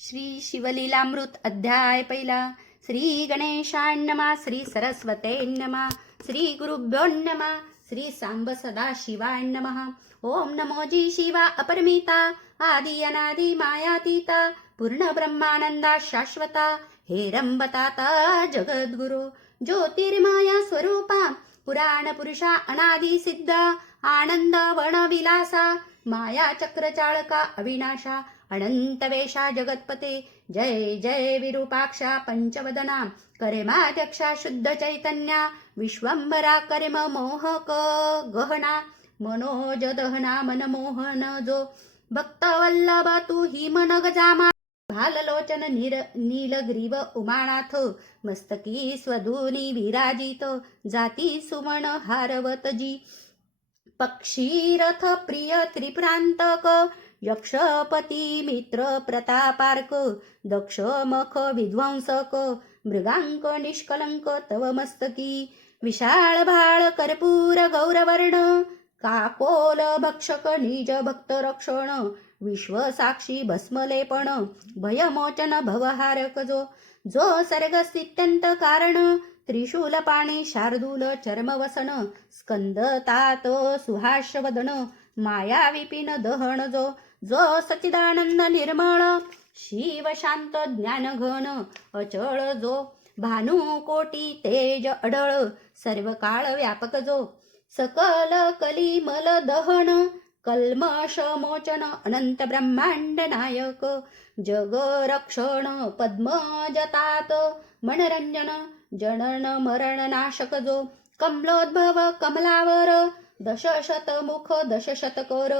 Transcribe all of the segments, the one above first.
श्री शिवलीलामृत अध्याय पहिला. श्री गणेशाय श्री सरस्वते नमः. श्री गुरुभ्यो नमः. श्री सांब सदाशिवाय नमः. ओम नमो जी शिवा अपरमिता आदि अनादि मायातीता पूर्ण ब्रह्मानंदा शाश्वता हेरंबताता जगद्गुरु ज्योतिर्माया स्वरूपा पुराण पुरुषा अनादि सिद्धा आनंद वनविलासा माया चक्र चाळका अविनाशा अनंतवेशा जगत्पते जय जय विरूपाक्षा पंचवदना करेमाध्यक्षा शुद्ध चैतन्या विश्वंभरा करेम मोहक गहना मनोज दहना मनमोहन जो भक्तवल्लभ तू हि मन गजामा भाललोचन नीलग्रीव उमानाथ मस्तकी स्वधूनी विराजित जाती सुमन हारवतजी पक्षीरथ प्रिय त्रिप्रांतक यक्षपती मित्र प्रतापार्क दक्ष मख विध्वंसक मृगांक निष्कलंक तव मस्तकी विशाळ भाळ कर्पूर गौरवर्ण काकोल भक्षक निज भक्त रक्षण विश्वसाक्षी भस्मलेपण भयमोचन भवहारक जो सर्ग स्थित्यंत कारण त्रिशूल पाणी शार्दूल चर्मवसन स्कंद तात सुहास्यवदन माया विपिन दहन जो सच्चिदानंद निर्मळ शिव शांत ज्ञान घन अचळ जो भानुकोटी तेज अडळ सर्व काळ व्यापक जो सकल कलिमल दहन कल्मष मोचन अनंत ब्रह्मांड नायक जग रक्षण पद्मजतात मनरंजन जनन मरण नाशक जो कमलोद्भव कमलावर दशशत मुख दशशत कर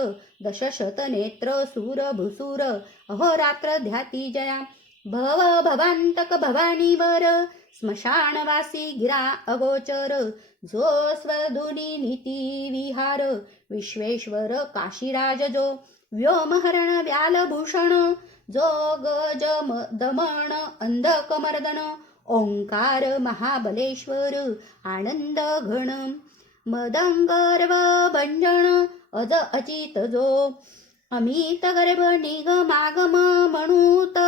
दशशत नेत्र सूर भुसूर अहोरात्र ध्याती जया भव भवांतक भवानीवर स्मशानवासी गिरा अगोचर जो स्वधुनी नीती विहार विश्वेश्वर काशीराज जो व्योमहरण व्यालभूषण जो गज दमन अंधकमर्दन ओंकार महाबलेश्वर आनंद घन मदंगर्व भंजन अज अचित जो अमित गर्भ निगमागम म्हणूत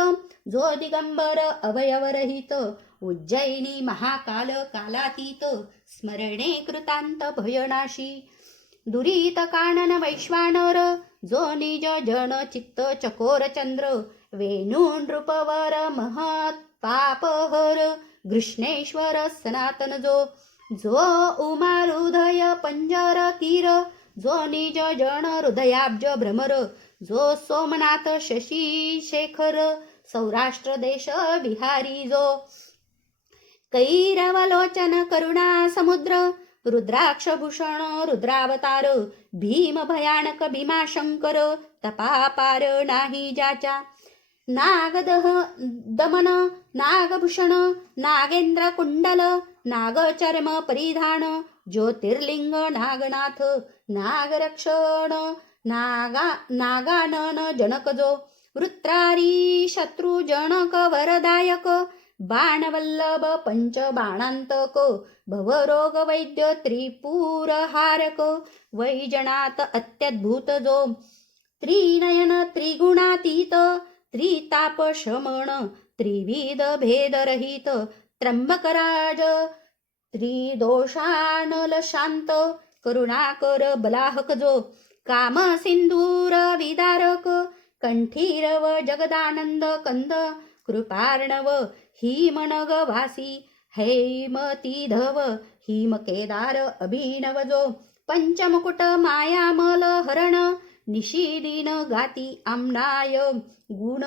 जो दिगंबर अवयवरहित उज्जैनी महाकाल कालातीत स्मरणे कृतांत भयनाशी दुरित कानन वैश्वानर जो निज जन चित्त चकोर चंद्र वेणू नृपवर महत् पापहर कृष्णेश्वर सनातन जो उमा हृदय पंजर तीर जो निज जन हृदयाब्ज भ्रमर जो सोमनाथ शशी शेखर सौराष्ट्र देश विहारी जो कैरवलोचन करुणा समुद्र रुद्राक्षभूषण रुद्रावतार भीम भयानक भीमाशंकर तपापार नाही ज्याच्या नागदह दमन नागभूषण नागेंद्र कुंडल नागचर्म परिधान ज्योतिर्लिंग नागनाथ नागरक्षण नागानन जनक जो वृत्रारी शत्रु जनक वरदायक बाणवल्लभ पंच बाणांतक भवरोग वैद्य त्रिपुरहारक वैजनाथ अत्यद्भुत जो त्रिनयन त्रिगुणातीत त्रिताप शमन त्रिविध भेदरहित त्र्यंबकराज त्रिदोषानल शांत करुणाकर बलाहक जो काम सिंधूर विदारक कंठीरव जगदानंद कंद कृपार्णव हिमनग वासी हैमतीधव हिमकेदार अभिनव जो पंचमुकुट मायामल हरण निशिदिन गाती आमनाय गुण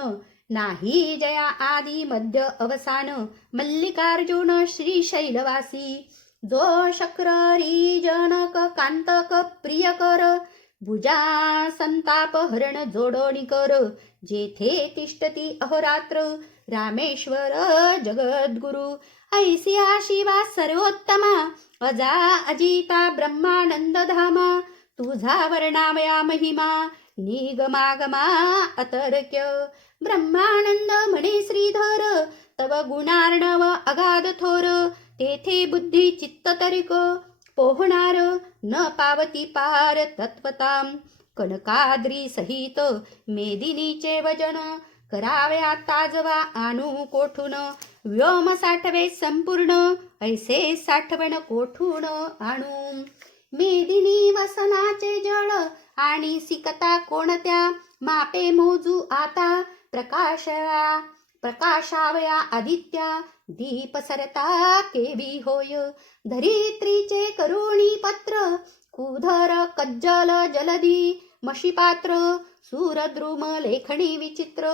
नाही जया आदि मध्य अवसान मल्लिकार्जुन श्रीशैलवासी जो शक्ररी जनक कांतक प्रियकर भुजा संताप हरण जोडोनिकर जेथे तिष्ठती अहोरात्र रामेश्वर जगद्गुरु ऐसिया शिवा सर्वोत्तमा अजा अजिता ब्रह्मानंद धामा तुझा वर्णावया महिमा निगमागमा अतर्क्य ब्रह्मानंद म्हणे श्रीधर तव गुणार्णव अगाध थोर तेथे बुद्धी चित्त तर्क पोहणार न पावती पार तत्वताम कनकाद्री सहित मेदिनीचे वजन कराव्या ताजवा आणू कोठून, व्योम साठवे संपूर्ण, ऐसे साठवण कोठून आणू. मेदिनी वसनाचे जळ आणि सिकता कोणत्या, मापे मोजू आता प्रकाशावया आदित्या, दीप सरता केवी होय. धरित्रीचे करुणी पत्र, कुधर कज्जल जलदी, मशीपात्र सूरद्रुम लेखणी विचित्र,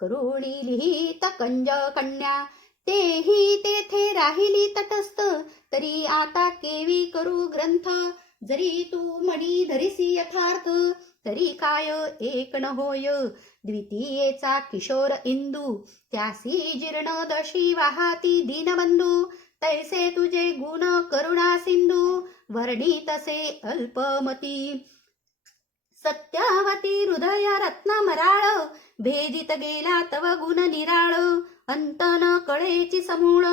करुणी लिहित कंज कन्या. तेही तेथे राहिली तटस्थ, तरी आता केवी करू ग्रंथ. जरी तू मणी धरिसी यथार्थ, तरी काय एक न होय. द्वितीयेचा किशोर इंदू, त्यासी जीर्ण दशी वाहाती दीनबंधू. तैसे तुझे गुण करुणा सिंधू, वर्णितसे अल्पमती. सत्यावती हृदय रत्न मराळ, भेदित गेला तव गुण निराळ. अंत न कळेची समूळ,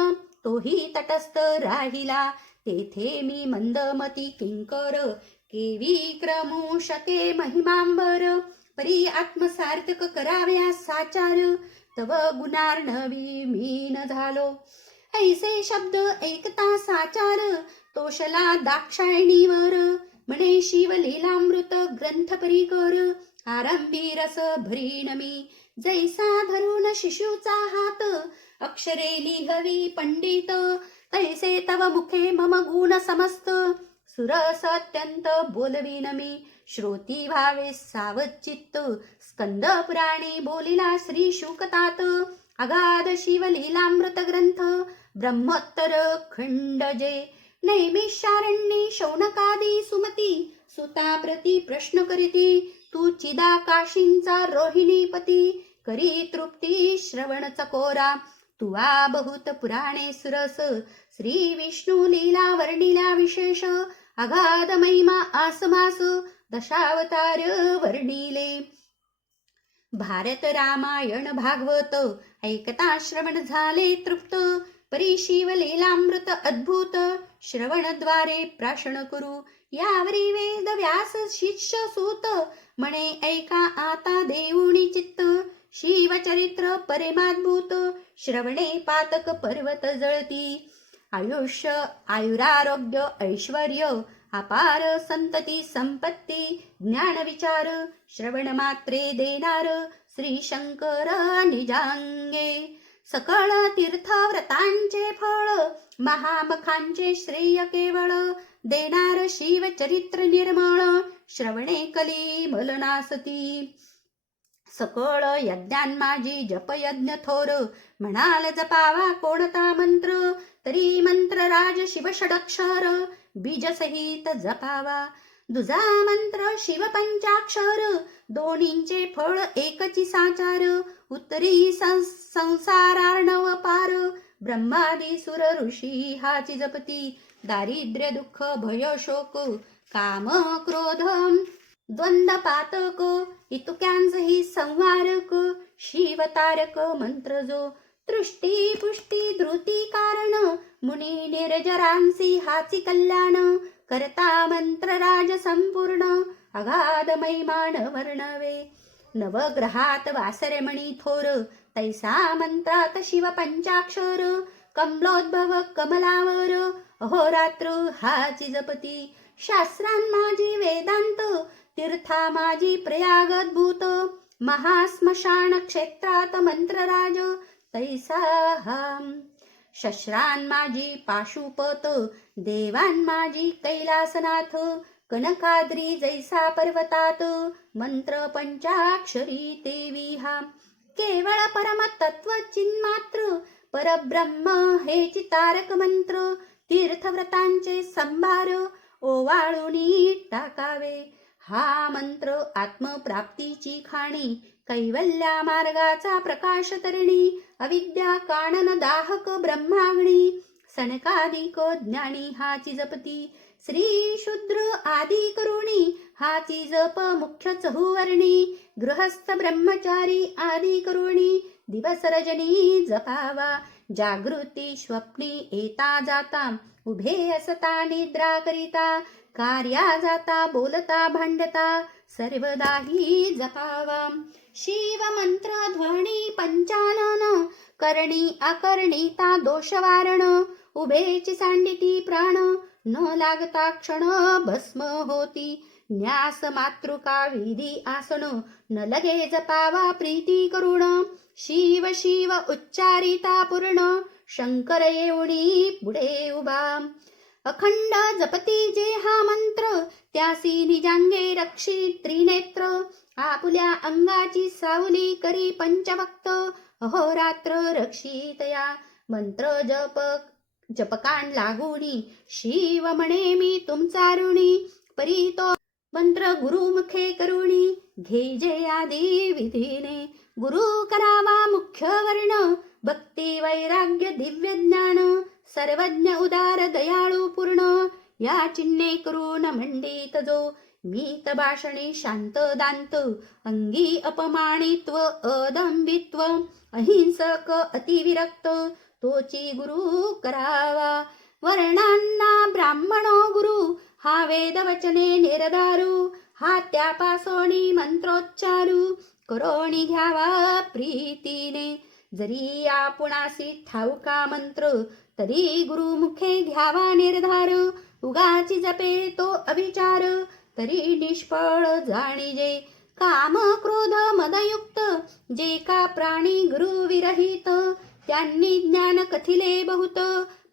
तोही तटस्थ राहिला. तेथे मी मंदमती किंकर, केवी क्रमू शके महिमांबर. परी आत्मसार्थक कराव्या साचार, तव गुणार्णवी मी न झालो. ऐसे शब्द ऐकता साचार, तोषला दाक्षायणीवर. म्हणे शिव लीलामृत ग्रंथ परिकर, आरंभी रस भरीन मी. जैसा धरून शिशूचा हात, अक्षरे लिहवी पंडित. तैसे तव मुखे मम गुण समस्त, सुरस अत्यंत बोलवीन मी. श्रोती भावे सावचित्त, स्कंद पुराणी बोलिला श्री शुकतात. अगाध शिव लीलामृत ग्रंथ, ब्रह्मोत्तर खंड जे. नैमिषारण्ये शौनकादी सुमती, सुता प्रती प्रश्न करीती. तू चिदाकाशींचा रोहिणीपती, करी तृप्ती श्रवण चकोरा. तुवा बहुत पुराणे सुरस, श्री विष्णू लीला वर्णिला विशेष. अगाध महिमा आसमास, दशावतार वर्णिले. भारत रामायण भागवत, ऐकता श्रवण झाले तृप्त. परी शिव लीलामृत अद्भुत, श्रवणद्वारे प्राशन करू. यावरी वेद व्यास शिष्य सूत, म्हणे ऐका आता देऊनी चित्त. शिवचरित्र परमाद्भुत, श्रवणे पातक पर्वत जळती. आयुष्य आयुरारोग्य ऐश्वर्य, अपार संतती संपत्ती. ज्ञान विचार श्रवण मात्रे देणार, श्री शंकर निजांगे. सकळ तीर्थव्रतांचे फळ, महामखांचे श्रेय केवळ. देणार शिवचरित्र निर्मळ, श्रवणे कली मलनासती. सकळ यज्ञांमाजी जपयज्ञ थोर, म्हणाल जपावा कोणता मंत्र. तरी मंत्र राज शिव षडक्षर, बीजसहित जपावा. दुजा मंत्र शिव पंचाक्षर, दोन्हींचे फळ एकची साचार. उत्तरी संसारार्णव पार, ब्रह्मादी सुर ऋषी हाची जपती. दारिद्र्य दुःख भय शोक, काम क्रोध द्वंद पातक. इतुक्यांचही संवारक, शिवतारक मंत्र जो. दृष्टी पुष्टी धृती कारण, मुनी निर्जरांसी हाची कल्याण. करता मंत्र राज संपूर्ण, अगाध महिमान वर्णवे. नवग्रहात वासरमणी थोर, तैसा मंत्रात शिव पंचाक्षर. कमलोद्भव कमलावर, अहोरात्र हाची जपती. शास्त्रां माझी वेदांत, तीर्था माझी प्रयागद्भूत. महास्मशान क्षेत्रात मंत्रराज, तैसा हा. शस्त्रां माझी पाशुपत, देवान माझी कैलासनाथ. कनकाद्री जैसा पर्वतात, मंत्र पंचाक्षरी तेवी हा. केवळ परम तत्व चिन्मात्र, परब्रह्म हेची तारक मंत्र. तीर्थव्रतांचे संभार, ओवाळूनी टाकावे. हा मंत्र आत्मप्राप्तीची खाणी, कैवल्या मार्गाचा प्रकाश तरणी. अविद्या कानन दाहक ब्रह्माग्नी, सनकादिक ज्ञानी हाची जपती. श्री शूद्र आदी करुणी, हाची जप मुख्य चहुवर्णी. गृहस्थ ब्रह्मचारी आदी करुणी, दिवस रजनी जपावा. जागृती स्वप्नी येता जाता, उभे असता निद्रा करिता. कार्या जाता बोलता भांडता, सर्वदाही जपावा. शिव मंत्र ध्वनी पंचानन करणी अकर्णिता दोषवारण उभेची सांडिती प्राण न लागता क्षण भस्म होती न्यास मातृका विधी आसन न लगे जपावा प्रीती करुण शिव शिव उच्चारिता पूर्ण शंकर येऊनी पुढे उभा अखंड जपती जे हा मंत्र त्यासी निजांगे रक्षित त्रिनेत्र आपुल्या अंगाची सावली करी पंचभक्त अहोरात्र रक्षितया मंत्र जपकान लागुनी शिव म्हणे मी तुमचा ऋणी परी तो मंत्र गुरुमुखे करुणी घे जे आदी विधीने गुरु करावा मुख्य वर्ण भक्ती वैराग्य दिव्य ज्ञान सर्वज्ञ उदार दयाळू पूर्ण या चिन्हे करून मंडित जो मीत भाषणे शांत दांत अंगी अपमानित्व अदंबित्व अहिंसक अतिविरक्त तोची गुरु करावा वर्णांना ब्राह्मणो गुरु हा वेद वचने निर्धारू हा त्यापासोनी मंत्रोच्चारू करोणी घ्यावा प्रीतीने जरी आपुणासी ठाऊका मंत्र तरी गुरुमुखे घ्यावा निर्धार उगाची जपे तो अविचार तरी निष्फळ जाणीजे काम क्रोध मदयुक्त जे का प्राणी गुरु विरहित त्यांनी ज्ञान कथिले बहुत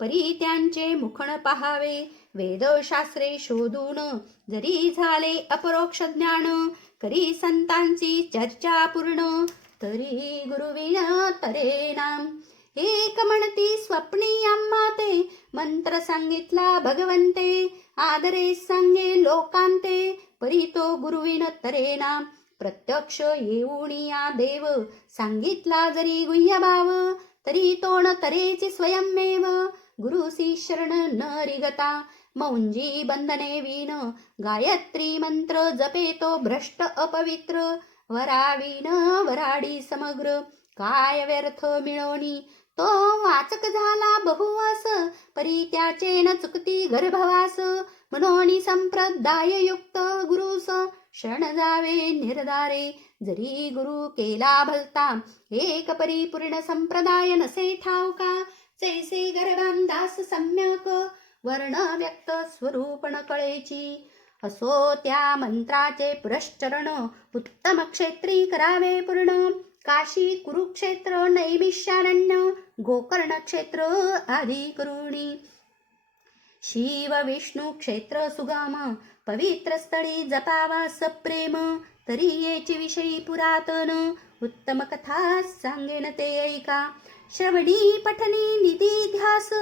परी त्यांचे मुखण पहावे वेदशास्त्रे शोधून जरी झाले अपरोक्ष ज्ञान करी संतांची चर्चा पूर्ण तरी गुरुविन तरे नाम एक म्हणती स्वप्नी आम्हा ते मंत्र सांगितला भगवंते आदरे सांगे लोकांते परी तो गुरुविन तरे नाम प्रत्यक्ष येऊनिया देव सांगितला जरी गुह्य भाव तरी तो न तरेची स्वयंमेव गुरुसी शरण न रिगता मौंजी बंधने विन गायत्री मंत्र जपे तो भ्रष्ट अपवित्र वराविन वराडी समग्र काय व्यर्थ मिळवणी तो वाचक झाला बहुवास परी त्याचे न चुकती गर्भवास मनोनी संप्रदाय युक्त गुरुस शरण जावे निर्धारे जरी गुरु केला भलता एक परिपूर्ण संप्रदाय नसे ठाऊका जैसे गर्भान दास सम्यक वर्ण व्यक्त स्वरूप न कळेची असो त्या मंत्राचे पुरश्चरण उत्तम क्षेत्री करावे पूर्ण काशी कुरुक्षेत्र नैमिषारण्य गोकर्ण क्षेत्र आदी करुणी शिव विष्णू क्षेत्र सुगम पवित्र स्थळी जपावा सप्रेम तरी येची विषयी पुरातन उत्तम कथा सांगेन ते ऐका श्रवणी पठणी निधी ध्यास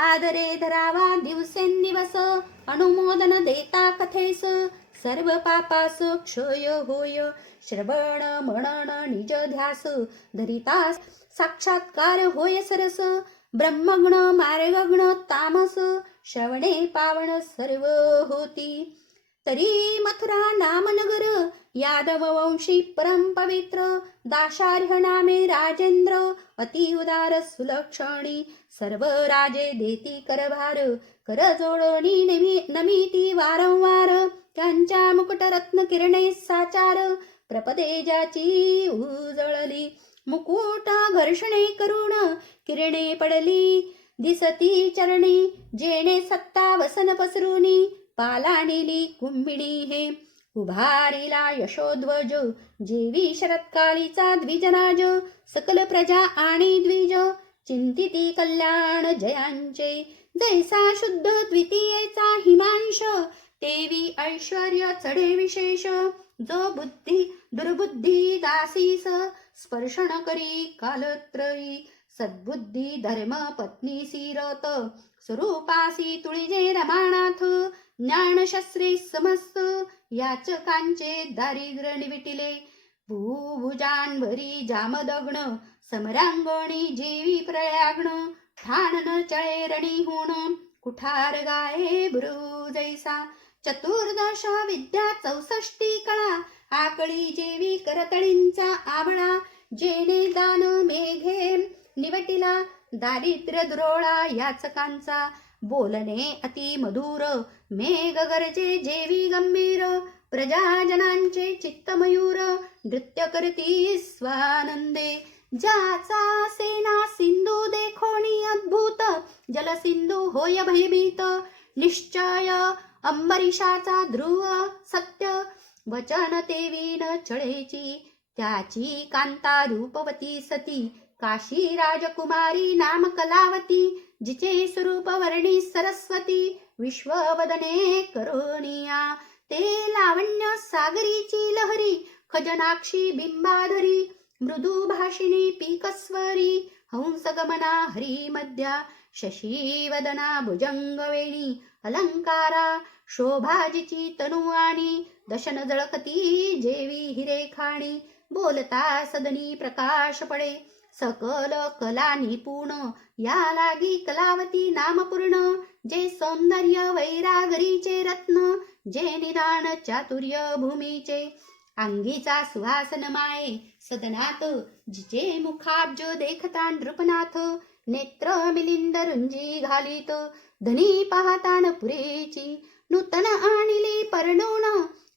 आदरे धरावा दिवसेंदिवस अनुमोदन देता कथेस सर्व पापास क्षय होय श्रवण मनन निज ध्यास धरिता साक्षात्कार होय सरस ब्रह्मगुण मार्गगुण तामस श्रवणे पावन सर्व होती तरी मथुरा नामनगर यादव वंशी परम पवित्र दाशार्ह नामे राजेंद्र अति उदार सुलक्षणी सर्व राजे देती करभार कर जोडणी नमिती वारंवार त्यांच्या मुकुट रत्न किरणे साचार प्रपदे ज्याची उजळली मुकुट घर्षणे करुण किरणे पडली दिसती चरणी जेणे सत्ता वसन पसरुनी पाला नेली कुंभिणी हे उभारिला यशोध्वज जेवी शरत्काळीचा द्विजराज सकल प्रजा आणि द्विज चिंतिती कल्याण जयांचे जैसा शुद्ध द्वितीयेचा हिमांश तेवी ऐश्वर्य चढे विशेष जो बुद्धी दुर्बुद्धी दासीस स्पर्शन करी कालत्रयी सद्बुद्धी धर्म पत्नी सीरत स्वरूपासी तुळिजे रमानाथ ज्ञानशस्त्रे समस्त याचकांचे दारिद्र्य निविटिले भूभुजांवरी जामदग्न समरांगणी जेवी प्रयाग्न ठाण न चळे रणी होण कुठार गाये ब्रू जैसा चतुर्दश विद्या 64 कळा आकळी जेवी करतळींचा आवळा जेणे दान मेघे निवटिला दारिद्र्य द्रोळा याचकांचा बोलणे अति मधुर मेघ गरजे जेवी गंभीर प्रजाजनांचे चित्तमयूर नृत्य करती स्वानंदे. ज्याचा सेना सिंधू देखोनी अद्भुत जलसिंधू होय भयभीत. निश्चय अंबरीशाचा ध्रुव सत्य वचन तेवी न चळेची. त्याची कांता रूपवती सती काशी राजकुमारी नाम कलावती. जिचे स्वरूप वर्णी सरस्वती विश्ववदने करुणिया. ते लावण्य सागरीची लहरी खजनाक्षी बिंबाधरी. मृदू भाषिणी पीकस्वरी हंसगमना हरिमध्या. शशीवदना भुजंगवेणी अलंकारा. शोभाजीची तनुवाणी दशन जळकती जेवी हिरेखाणी. बोलता सदनी प्रकाश पडे सकल कला निपुण. या लागी कलावती नामपूर्ण. जे सौंदर्य वैरागरीचे रत्न जे निदान चातुर्य भूमीचे. अंगीचा सुवासन माये सदनात जिचे मुखाब्ज देखता नृपनाथ. नेत्र मिलिंद रुंजी घालीत धनी पाहतान पुरेची. नूतन आणिले परडून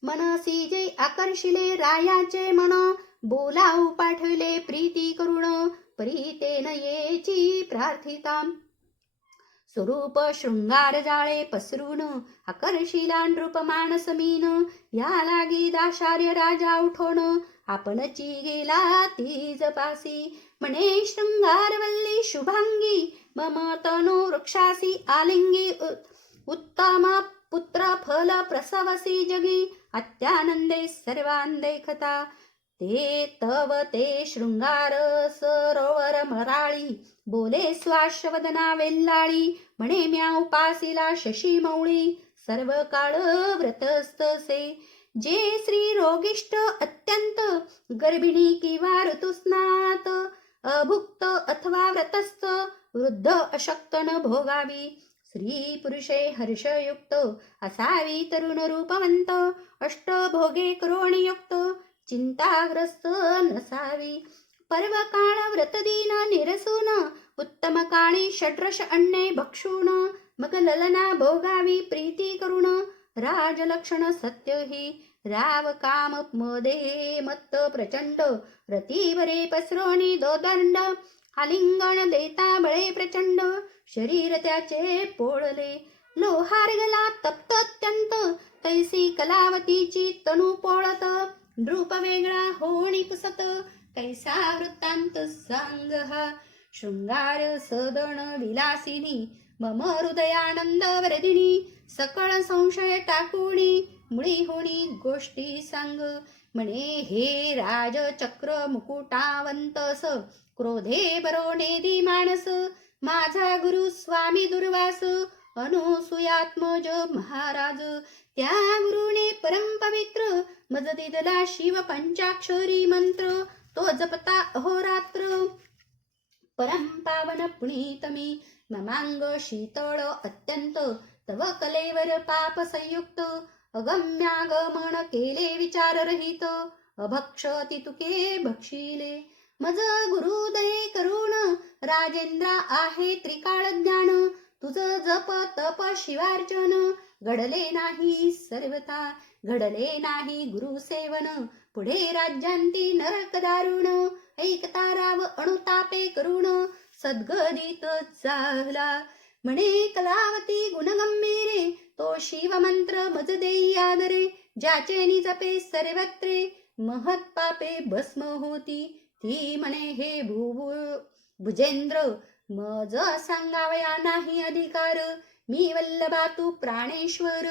मनसी जे आकर्षिले रायाचे मन. बोलाऊ पाठविले प्रीती करुण प्रीतेन येची प्रार्थिता. स्वरूप शृंगार जाळे पसरून आकर्षिला नृप मानस मीन. या लागी दाशार्य राजा उठोन आपणची गेला तीज पासी. म्हणे शृंगारवल्ली शुभांगी मम तनु वृक्षासी आलिंगी. उत्तम पुत्र फल प्रसवसी जगी अत्यानंदे सर्वान देखता. ते तव ते शृंगार सरोवर मराळी. बोले स्वाश्वदना वेल्लाळी. म्हणे म्या उपासीला शशी मौळी सर्व काळ व्रतस्तसे. जे श्री रोगिष्ट अत्यंत गर्भिणी किंवा ऋतुस्नात अभुक्त अथवा व्रतस्थ वृद्ध अशक्त न भोगावी. स्त्री पुरुषे हर्षयुक्त असावी तरुण रूपवंत. अष्टभोगे करोणयुक्त चिंताग्रस्त नसावी. पर्वकाळ व्रतदीन निरसून उत्तम काळी षड्रश अन्ने भक्षून. मग ललना भोगावी प्रीती करुण. राजलक्षण सत्य हि राव काम मदे मत्त प्रचंड. रतीवरे पसरोणी दोदंड आलिंगन देता बळे प्रचंड. शरीर त्याचे पोळले लोहार्गला तप्त अत्यंत. तैसी कलावतीची तनु पोळत नृप वेगळा होणी पुसत. कैसा वृत्तांत सांग हा शृंगार सदन विलासिनी. मम हृदयानंद वरदिनी. सकळ संशय टाकुणी मुळी होणी गोष्टी सांग. म्हणे हे राज चक्र मुकुटावंतस क्रोधे बरोनेदी मानस. माझा गुरु स्वामी दुर्वास अनुसुयात्मज महाराज. त्या गुरुने परम पवित्र मज दिदला शिव पंचाक्षरी मंत्र. तो जपता अहोरात्र परम पावन पुनीतमी. ममांग शीतळ अत्यंत तव कलेवर पाप संयुक्त. अगम्यागमन केले विचाररहित अभक्षति तुके भक्षिले. मज गुरुदये करुण राजेंद्रा आहे त्रिकाळ ज्ञान. तुझ जप तप शिवार्चन घडले नाही सर्वथा. घडले नाही गुरुसेवन पुढे राज्यांती नरक दारुण. ऐकता राव अणुतापे करुण सद्गदित झाला. म्हणे कलावती गुणगंभीरे तो शिवमंत्र मज देई आदरे. ज्याचे निजपे सर्वत्रे महत पापे भस्म होती. ती म्हणे हे भुजेंद्र मज सांगावया नाही अधिकार. मी वल्लभा तू प्राणेश्वर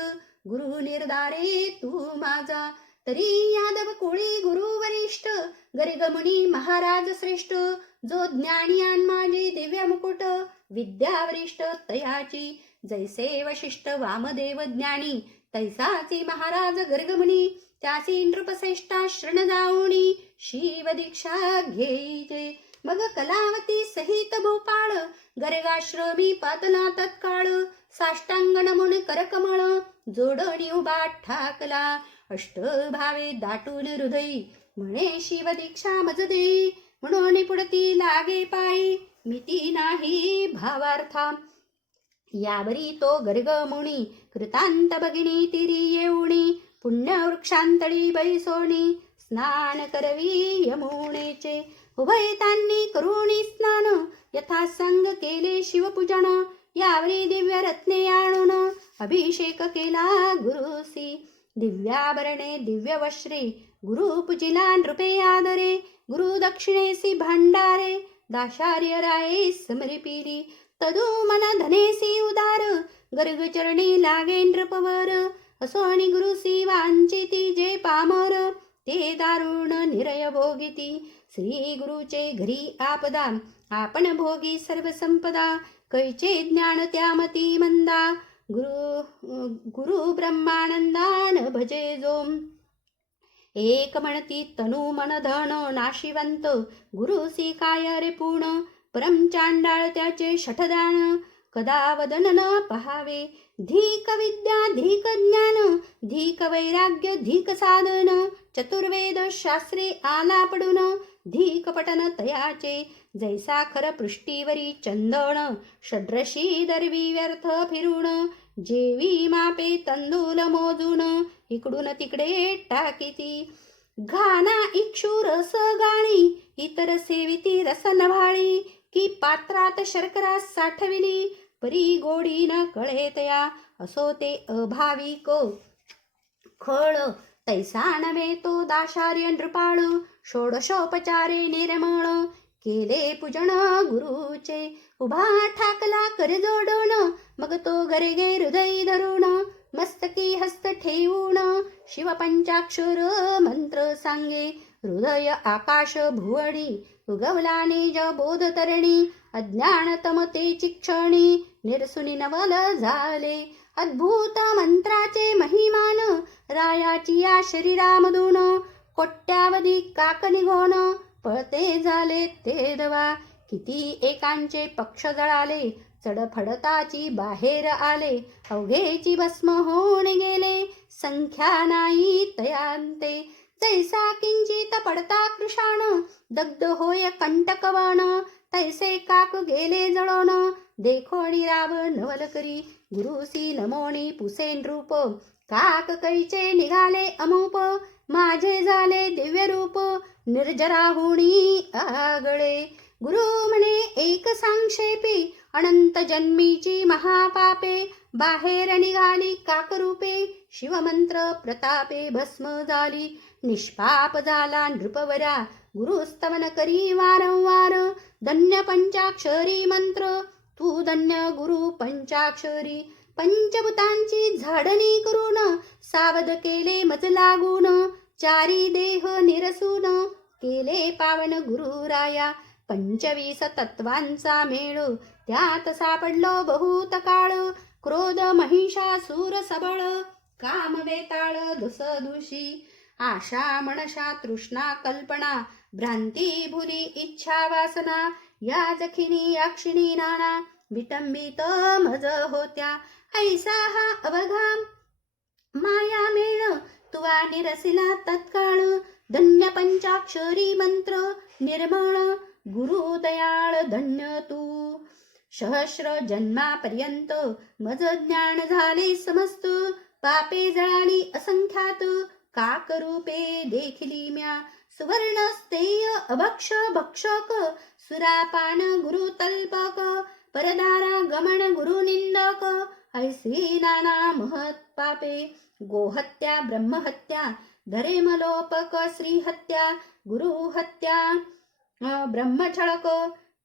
गुरु निर्धारे तू माझा. तरी यादव कुळी गुरु वरिष्ठ गर्गमुनी महाराज श्रेष्ठ. जो ज्ञानियान माझी दिव्य मुकुट विद्यावरिष्ठ तयाची. जैसे वशिष्ठ वामदेव ज्ञानी तैसाची महाराज गर्गमुनी. त्यासी नृपश्रेष्ठा शरण जाऊनी शिव दीक्षा घेईजे. मग कलावती सहित भोपाळ गर्गाश्रमी पातला तत्काळ. साष्टांग नमून करकमळ जोडणी उभा ठाकला. अष्टभावे दाटून हृदयी म्हणे शिव दीक्षा मज देई. म्हणून पुढती लागे पायी मिती नाही भावार्था. यावरी तो गर्ग मुनी कृतांत भगिनी तिरी येऊणी. पुण्य वृक्षांतळी बैसोनी स्नान करवी यमुनेचे. उभय त्यांनी करुणी स्नान यथासंग केले शिवपूजन. यावरी दिव्य रत्ने आणून अभिषेक केला गुरुसी. दिव्याभरणे दिव्य वस्त्रे गुरु पूजिला नृपे आदरे. गुरु दक्षिणेसी भांडारे दाशार्य राये समर्पिली. तदु मन धनेसी उदार गर्ग चरणी लागे नृपवर. असोनी गुरुसी वांचिती जे पामर ते दारुण निरय भोगिती. श्री गुरुचे घरी आपदा आपण भोगी सर्व संपदा. कैचे ज्ञान त्यामती मंदा गुरु ब्रह्मानंदान भजे जो. एक म्हणती तनु मन धन नाशिवंत गुरुसी काय रे पूर्ण. परम चांडाळ त्याचे शठदान कदा वदन न पहावे. धीक विद्या धीक ज्ञान धीक वैराग्य धीक साधन. चतुर्वेद शास्त्रे आला पडून धीक पटन तयाचे. जैसा खर पृष्टीवरी चंदन षड्रशी दरवी व्यर्थ फिरून. जेवी मापे तंदूल मोजून इकडून तिकडे टाकीती. घाना इक्षू रस गाणी इतर सेविती रस नभाळी. की पात्रात शर्करा साठविली परी गोडी न कळे तया. असो ते अभाविक खळ तैसा नव्हे तो दाशार्य नृपाळ. षोडशोपचारे निर्मळ केले पूजन गुरुचे. उभा ठाकला कर जोडून मग तो गरगे हृदय धरून. मस्तकी हस्त ठेवून शिवपंचाक्षर मंत्र सांगे. हृदय आकाश भुवडी उगवला निज बोध तरणी. अज्ञान तमते चिक्षणी निरसुनी नवल झाले. अद्भुत मंत्राचे महिमान रायाची या शरीरामधून. कोट्यावधी काक निघोन पळते झाले ते दवा. किती एकांचे पक्ष जळाले चढफडताची बाहेर आले. अवघेची भस्म होऊन गेले संख्या नाही तयांते. जैसा किंचित पडता कृषाण दग्ध होय कंटकवाण. तैसे काक गेले जळोन देखोणी राव नवल करी. गुरुसी नमोनी पुसेन रूप काक कैचे निघाले अमूप. माझे झाले दिव्य रूप निर्जराहुणी आगळे. गुरु म्हणे एक सांक्षेपी अनंत जन्मीची महापापे. बाहेर निघाली काकरूपे शिवमंत्र प्रतापे भस्म झाली. निष्पाप झाला नृपवरा गुरुस्तवन करी वारंवार. धन्य पंचाक्षरी मंत्र तू धन्य गुरु पंचाक्षरी. पंचभूतांची झाडणी करून सावध केले मज लागून. चारी देह निरसून केले पावन गुरुराया. 25 तत्वांचा मेळ त्यात सापडलो बहुत काळ. क्रोध महिषासूर सबळ काम वेताळ दुसदुषी. आशा मनशा तृष्णा कल्पना भ्रांती भुली इच्छा वासना. या जखिनी याक्षिणी नाना विटंबित मज होत्या. ऐसा हा अवघा माया मेळ तुवा निरसिला तत्काळ. धन्य पंचाक्षरी मंत्र निर्मळ गुरु दयाळ धन्य तू. सहस्र जन्मापर्यंत मज ज्ञान झाले समस्त. पापे जळाली असंख्यात काकरूपे देखिली म्या. सुवर्ण स्तेय अभक्ष भक्षक सुरापान गुरु तल्पक. परदारा गमन गुरु निंदक ऐसी नाना महत् पापे. गोहत्या ब्रह्महत्या धरेमलोपक श्रीहत्या. गुरुहत्या ब्रह्मछळक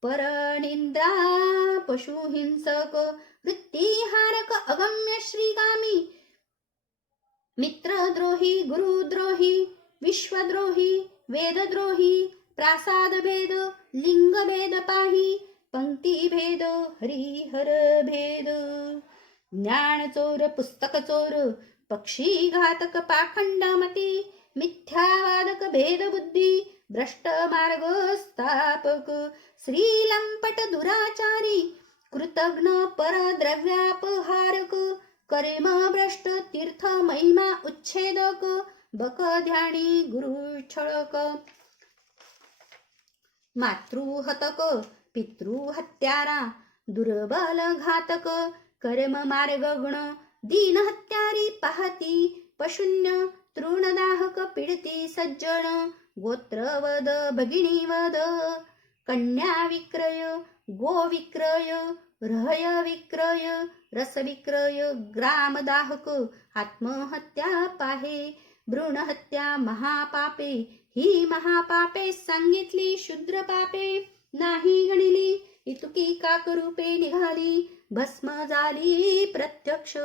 परनिंद्रा पशुहिंसक. वृत्तिहारक अगम्य श्रीगामी. मित्रद्रोही गुरुद्रोही विश्वद्रोही वेदद्रोही. प्रासाद भेद लिंग भेद पाही. पंक्ती भेद हरिहर भेद. ज्ञान चोर पुस्तक चोर पक्षी घातक पाखंडमती. मिथ्यावादक भेद बुद्धी भ्रष्ट मार्ग स्थापक. श्रीलंपट दुराचारी कृतघ्न परद्रव्यापहारक. कर्म भ्रष्ट तीर्थ महिमा उच्छेदक. बक ध्यानी गुरु छळक. मातृहतक पितृहत्यारा दुर्बल घातक. कर्म मार्ग गुण दीन हत्यारी पाहती. पशून्य तृणदाहक पीडिती सज्जन गोत्रवद भगिनीवद कन्या विक्रय गो विक्रय रहय विक्रय रस विक्रय ग्रामदाहक आत्महत्या पाहे भ्रूणहत्या महापापे ही महापापे सांगितली शूद्र पापे नाही गणिली इतुकी काकरूपे निघाली भस्म झाली प्रत्यक्ष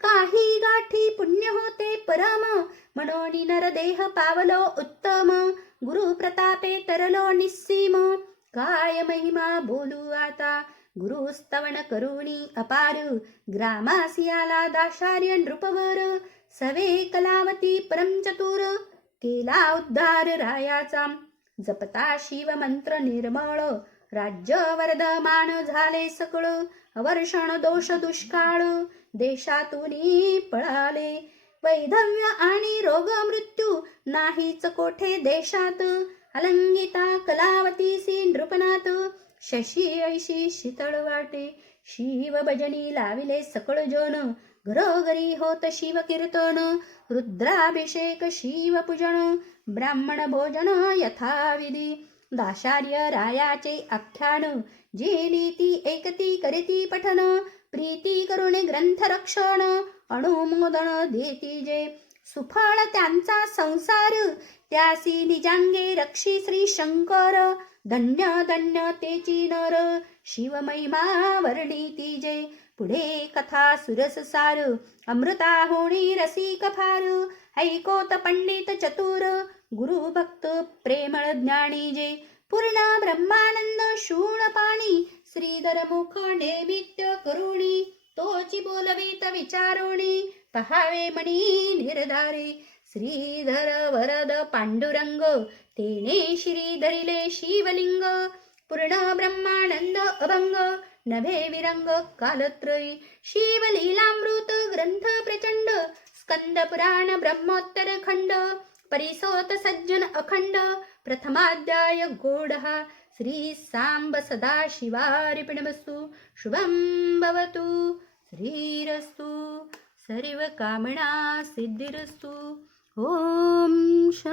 काही गाठी पुण्य होते परम म्हणून नरदेह पावलो उत्तम गुरु प्रतापे तरलो निस्सीम काय महिमा बोलू आता गुरु स्तवन करुणी अपार ग्रामासी आला दाशार्य नृपवर सवे कलावती परमचतुर केला उद्धार रायाचा जपता शिव मंत्र निर्मळ राज्य वर्धमान झाले सकळ अवर्षण दोष दुष्काळ देशातून पळाले वैधव्य आणि रोग मृत्यू नाहीच कोठे देशात अलंगिता कलावतीसी नृपनाथ शशी ऐशी शीतळ वाटे शिव भजनी लाविले सकळ जन घरोघरी होत शिव कीर्तन रुद्राभिषेक शिव पूजन ब्राह्मण भोजन यथाविधी दाशार्य रायाचे आख्यान जे लीती एकती करीती पठन प्रीती करुणे ग्रंथ रक्षण अनुमोदन देती जे सुफळ त्यांचा संसार त्यासी निजांगे रक्षी श्री शंकर धन्य धन्य तेची नर शिव महिमा वर्णिती जे पुढे कथा सुरस सार अमृता होणी रसिक फार ऐकोत पंडित चतुर गुरु भक्त प्रेमळ ज्ञानी जे पूर्ण ब्रह्मानंद शूळ पाणी श्रीधर मुख नैमित्य करुणी तोची बोलवीत विचारोणी पहावे मणी निर्धारी श्रीधर वरद पांडुरंग तेने श्रीधरिले शिवलिंग पूर्ण ब्रह्मानंद अभंग नभे विरंग कालत्रयी शिवलीलामृत ग्रंथ प्रचंड स्कंद पुराण ब्रह्मोत्तर खंड परिसोत सज्जन अखंड प्रथमाध्याय गोडहा श्री सांब सदा शिवार्पणमस्तु शुभं भवतु श्रीरस्तु सर्व कामना सिद्धिरस्तु ओम शांती.